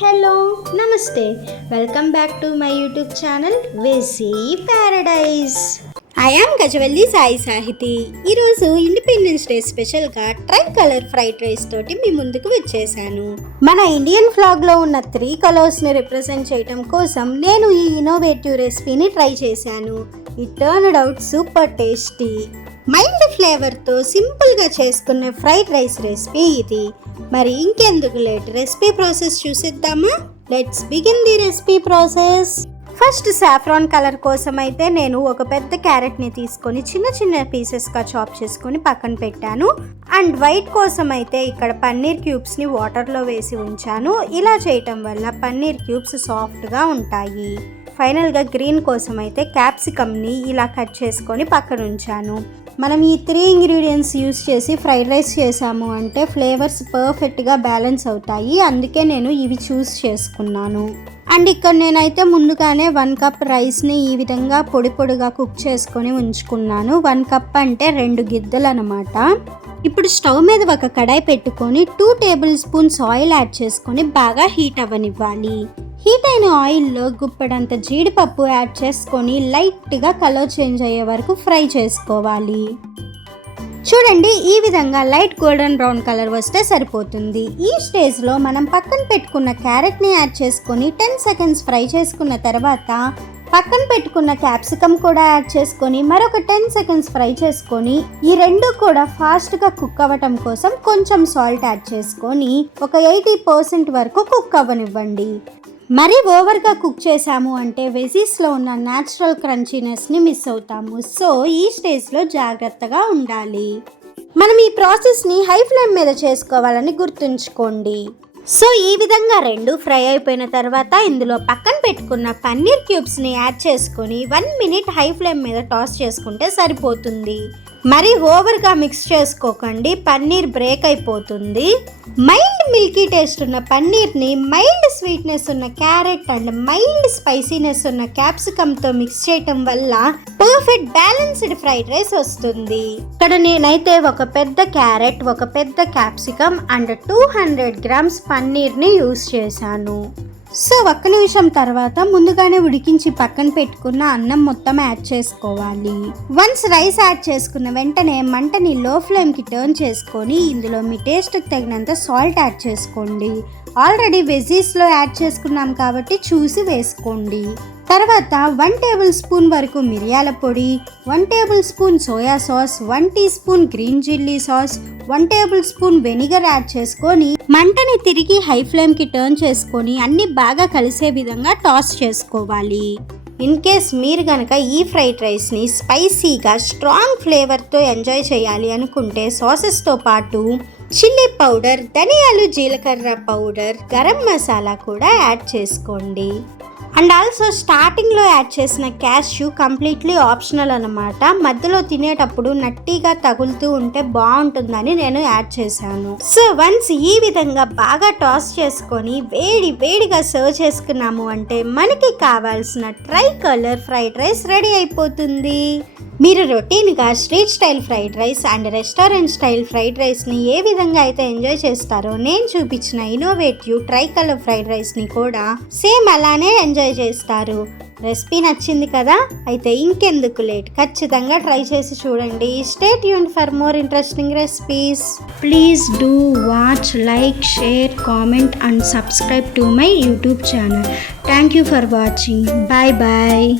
Hello నమస్తే, welcome back to my YouTube channel veggie paradise. I am Gajavalli Sai Sahiti. ఈరోజు independence day స్పెషల్గా tricolour fried rice తోటి మీ ముందుకు వచ్చేసాను. మన ఇండియన్ ఫ్లాగ్లో ఉన్న 3 కలర్స్ని రిప్రజెంట్ చేయడం కోసం నేను ఈ ఇన్నోవేటివ్ రెసిపీని ట్రై చేశాను. It turned out super tasty. Mild ఫ్లేవర్తో సింపుల్గా చేసుకునే ఫ్రైడ్ రైస్ రెసిపీ ఇది. మరి ఇంకెందుకు లేట్, రెసిపీ ప్రాసెస్ చూసేద్దామా? Let's begin the recipe process. First saffron colour కోసం అయితే నేను ఒక పెద్ద క్యారెట్ని తీసుకొని చిన్న చిన్న పీసెస్గా చాప్ చేసుకొని పక్కన పెట్టాను. అండ్ వైట్ కోసం అయితే ఇక్కడ పన్నీర్ క్యూబ్స్ని వాటర్లో వేసి ఉంచాను. ఇలా చేయటం వల్ల పన్నీర్ క్యూబ్స్ సాఫ్ట్గా ఉంటాయి. ఫైనల్గా గ్రీన్ కోసం అయితే క్యాప్సికమ్ని ఇలా కట్ చేసుకొని పక్కన ఉంచాను. మనం ఈ 3 ఇంగ్రీడియంట్స్ యూస్ చేసి ఫ్రైడ్ రైస్ చేసాము అంటే ఫ్లేవర్స్ పర్ఫెక్ట్గా బ్యాలెన్స్ అవుతాయి. అందుకే నేను ఇవి చూస్ చేసుకున్నాను. అండ్ ఇక్కడ నేనైతే ముందుగానే 1 కప్ రైస్ని ఈ విధంగా పొడి పొడిగా కుక్ చేసుకొని ఉంచుకున్నాను. 1 కప్ అంటే 2 గిద్దలు అనమాట. ఇప్పుడు స్టవ్ మీద ఒక కడాయి పెట్టుకొని 2 టేబుల్ స్పూన్స్ ఆయిల్ యాడ్ చేసుకొని బాగా హీట్ అవ్వనివ్వాలి. హీట్ అయిన ఆయిల్లో గుప్పెడంత జీడిపప్పు యాడ్ చేసుకొని లైట్గా కలర్ చేంజ్ అయ్యే వరకు ఫ్రై చేసుకోవాలి. చూడండి, ఈ విధంగా లైట్ గోల్డెన్ బ్రౌన్ కలర్ వస్తే సరిపోతుంది. ఈ స్టేజ్లో మనం పక్కన పెట్టుకున్న క్యారెట్ని యాడ్ చేసుకొని 10 సెకండ్స్ ఫ్రై చేసుకున్న తర్వాత పక్కన పెట్టుకున్న క్యాప్సికమ్ కూడా యాడ్ చేసుకొని మరొక 10 సెకండ్స్ ఫ్రై చేసుకొని ఈ రెండు కూడా ఫాస్ట్గా కుక్ అవ్వటం కోసం కొంచెం సాల్ట్ యాడ్ చేసుకొని ఒక 80% వరకు కుక్ అవ్వనివ్వండి. మరీ ఓవర్గా కుక్ చేసాము అంటే వెజీస్లో ఉన్న న్యాచురల్ క్రంచీనెస్ని మిస్ అవుతాము. సో ఈ స్టేజ్లో జాగ్రత్తగా ఉండాలి. మనం ఈ ప్రాసెస్ని హై ఫ్లేమ్ మీద చేసుకోవాలని గుర్తుంచుకోండి. సో ఈ విధంగా 2 ఫ్రై అయిపోయిన తర్వాత ఇందులో పక్కన పెట్టుకున్న పన్నీర్ క్యూబ్స్ని యాడ్ చేసుకొని 1 మినిట్ హై ఫ్లేమ్ మీద టాస్ చేసుకుంటే సరిపోతుంది. మరి ఓవర్గా మిక్స్ చేసుకోకండి, పన్నీర్ బ్రేక్ అయిపోతుంది. మైల్డ్ మిల్కీ టేస్ట్ ఉన్న పన్నీర్ని మైల్డ్ స్వీట్నెస్ ఉన్న క్యారెట్ అండ్ మైల్డ్ స్పైసీనెస్ ఉన్న క్యాప్సికమ్తో మిక్స్ చేయటం వల్ల పర్ఫెక్ట్ బ్యాలెన్స్డ్ ఫ్రైడ్ రైస్ వస్తుంది. ఇక్కడ నేనైతే ఒక పెద్ద క్యారెట్, ఒక పెద్ద క్యాప్సికమ్ అండ్ 200 గ్రామ్స్ పన్నీర్ని యూస్ చేశాను. సో 1 నిమిషం తర్వాత ముందుగానే ఉడికించి పక్కన పెట్టుకున్న అన్నం మొత్తం యాడ్ చేసుకోవాలి. వన్స్ రైస్ యాడ్ చేసుకున్న వెంటనే మంటని లో ఫ్లేమ్కి టర్న్ చేసుకొని ఇందులో మీ టేస్ట్కి తగినంత సాల్ట్ యాడ్ చేసుకోండి. ఆల్రెడీ వెజీస్లో యాడ్ చేసుకున్నాం కాబట్టి చూసి వేసుకోండి. తర్వాత 1 టేబుల్ స్పూన్ వరకు మిరియాల పొడి, 1 tablespoon soy sauce, 1 teaspoon green chilli sauce, 1 tablespoon vinegar add చేసుకొని మంటని తిరిగి హై ఫ్లేమ్కి టర్న్ చేసుకొని అన్ని బాగా కలిసే విధంగా టాస్ చేసుకోవాలి. ఇన్ కేస్ మీరు కనుక ఈ ఫ్రైడ్ రైస్ని స్పైసీగా స్ట్రాంగ్ ఫ్లేవర్తో ఎంజాయ్ చేయాలి అనుకుంటే సాసెస్తో పాటు చిల్లీ పౌడర్, ధనియాలు జీలకర్ర పౌడర్, గరం మసాలా కూడా యాడ్ చేసుకోండి. అండ్ ఆల్సో స్టార్టింగ్లో యాడ్ చేసిన క్యాష్యూ కంప్లీట్లీ ఆప్షనల్ అనమాట. మధ్యలో తినేటప్పుడు నట్టిగా తగులుతూ ఉంటే బాగుంటుందని నేను యాడ్ చేశాను. సో వన్స్ ఈ విధంగా బాగా టాస్ చేసుకొని వేడిగా సర్వ్ చేసుకున్నాము అంటే మనకి కావాల్సిన try colour fried rice ready అయిపోతుంది. మీరు రొటీన్గా street style fried rice and restaurant style fried రైస్ని ఏ విధంగా అయితే ఎంజాయ్ చేస్తారో నేను చూపించిన ఇన్నోవేటివ్ ట్రై కలర్ ఫ్రైడ్ రైస్ని కూడా సేమ్ అలానే ఎంజాయ్ చేస్తారు. రెసిపీ నచ్చింది కదా? అయితే ఇంకెందుకు లేట్, ఖచ్చితంగా ట్రై చేసి చూడండి. Stay tuned for more interesting recipes. Please do watch, like, share, comment and subscribe to my YouTube channel. Thank you for watching. Bye bye.